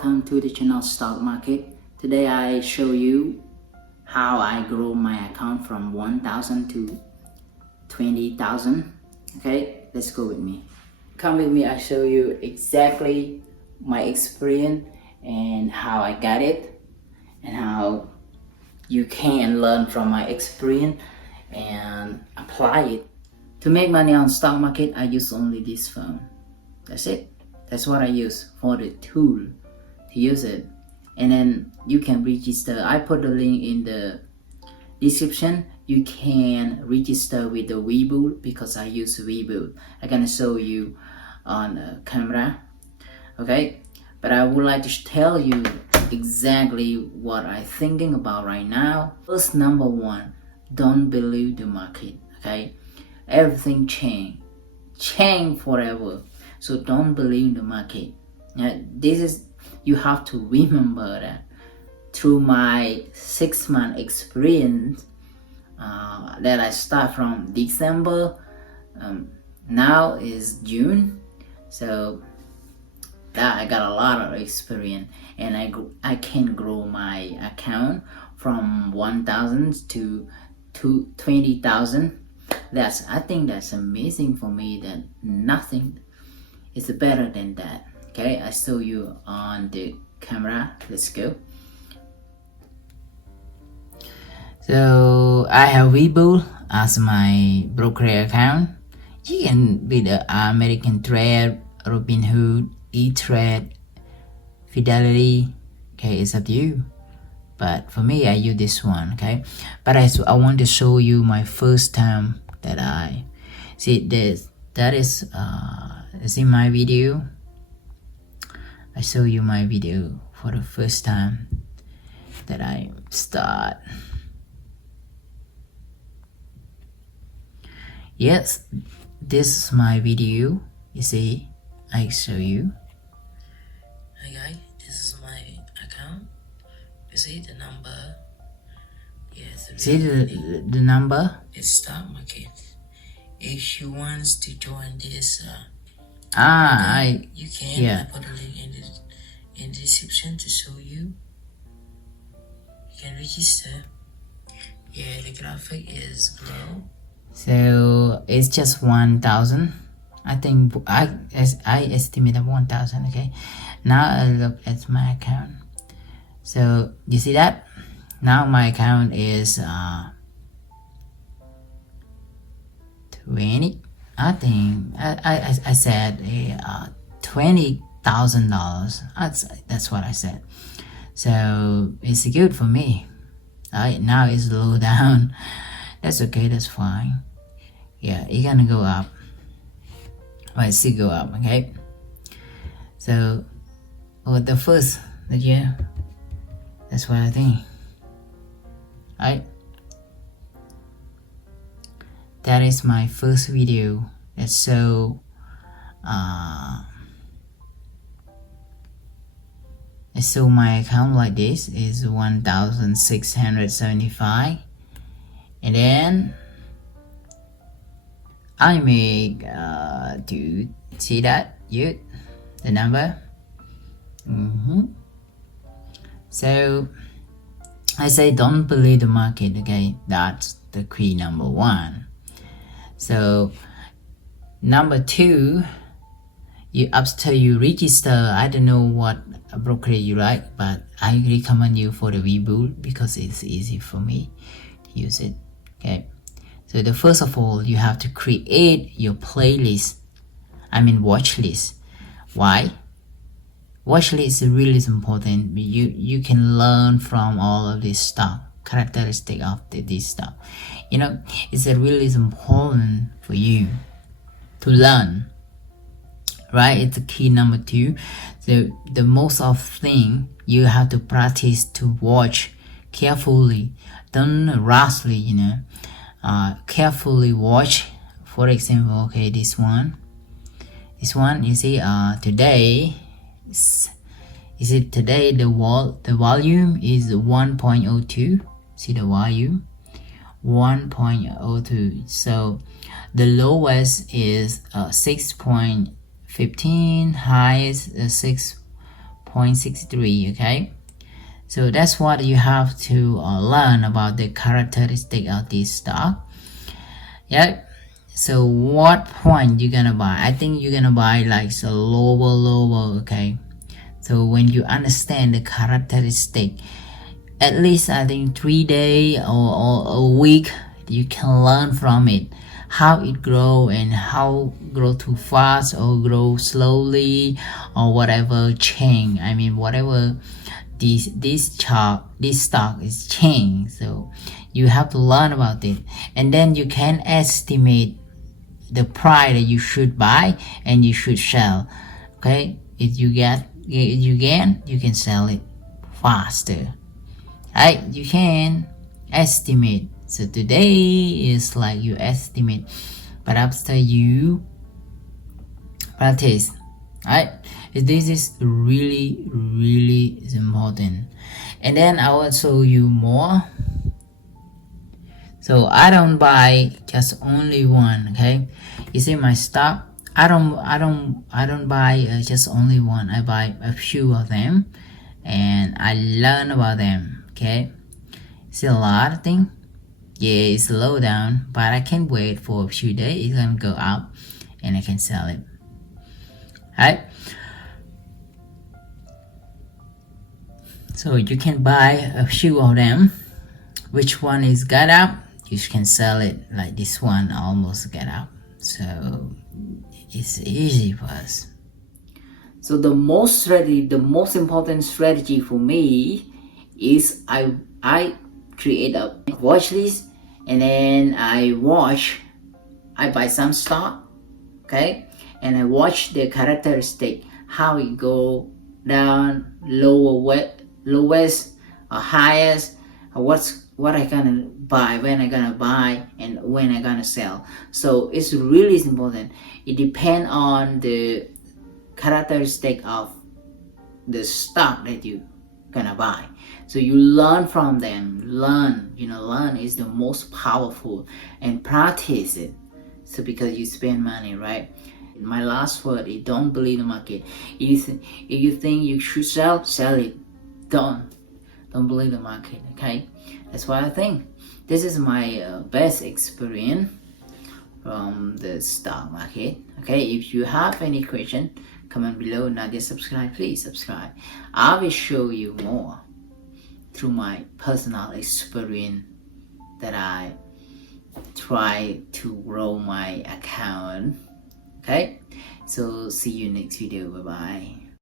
Welcome to the channel Stock Market. Today I show you how I grow my account from 1,000 to 20,000. Okay, let's go with me. Come with me, I show you exactly my experience and how I got it and how you can learn from my experience and apply it. To make money on stock market, I use only this phone. That's it. That's what I use for the tool to use it. And then you can register. I put the link in the description. You can register with the Webull because I use Webull. I'm gonna show you on camera. Okay, but I would like to tell you exactly what I'm thinking about right now. First, number one, don't believe the market. Okay, everything change forever. So don't believe the market. You have to remember that through my 6-month experience that I start from December, now is June, so that I got a lot of experience, and I can grow my account from 1,000 to 20,000. I think that's amazing for me. That nothing is better than that. Okay, I show you on the camera. Let's go. So I have Webull as my brokerage account. You can be the American Trade, Robinhood, E-Trade, Fidelity. Okay, it's up to you. But for me, I use this one. Okay, but I want to show you my first time that I see this. That is in my video. I show you my video for the first time that I start. Yes, this is my video. You see, I show you. Hi guys, this is my account. You see the number. Yes. See the number. It's stock market. If you want to join this, you can. Yeah. I put a link in the description to show you. You can register. Yeah, the graphic is below. So it's just 1,000. I think I estimated 1,000. Okay. Now I look at my account. So you see that? Now my account is 20. I think I said $20,000. That's what I said. So it's good for me. Now it's low down. That's okay. That's fine. Yeah, it's gonna go up. Well, still go up. Okay. So, the first, yeah, that's what I think. Right. That is my first video. That's so my account like this is 1,675, and then I make do you see that the number. So I say don't believe the market. Okay, that's the key number one. So number two, after you register, I don't know what brokerage you like, but I recommend you for the Webull because it's easy for me to use it. Okay, so the first of all, you have to create your playlist. Watch list. Why? Watch list is really important. You can learn from all of this stuff, characteristic of this stuff. It's really important for you to learn, right? It's the key number two. So the most of thing you have to practice to watch carefully. Don't rashly, carefully watch. For example, okay, this one you see, today today the volume is 1.02. See the volume 1.02. So the lowest is 6.15, highest 6. 0.63. Okay, so that's what you have to learn about the characteristic of this stock. Yeah, so what point you gonna buy? I think you're gonna buy like so lower. Okay, so when you understand the characteristic, at least I think 3 days or a week, you can learn from it how it grow and how grow too fast or grow slowly or whatever change. I mean whatever this stock is change. So you have to learn about it, and then you can estimate the price that you should buy and you should sell. Okay, if you can sell it faster. Right, you can estimate. So today is like you estimate, but after you practice, right, this is really important. And then I will show you more. So I don't buy just only one. Okay, you see my stock, I don't buy just only one. I buy a few of them and I learn about them. Okay, see a lot of things. Yeah, it's low down, but I can wait for a few days. It's gonna go up and I can sell it. Right, so you can buy a few of them. Which one is got up, you can sell it. Like this one almost got up, so it's easy for us. So the most important strategy for me is I create a watch list, and then I buy some stock, okay, and I watch the characteristic, how it go down, lowest or highest, or what I gonna buy, when I gonna buy, and when I gonna sell. So it's really important. It depends on the characteristic of the stock that you gonna buy. So you learn from them. Learn is the most powerful, and practice it. So because you spend money, right? My last word is don't believe the market. If you think you should sell it. Don't believe the market. Okay, that's what I think. This is my best experience from the stock market. Okay, if you have any question, comment below. Not yet subscribe, please subscribe. I will show you more through my personal experience that I try to grow my account. Okay, so see you next video. Bye bye.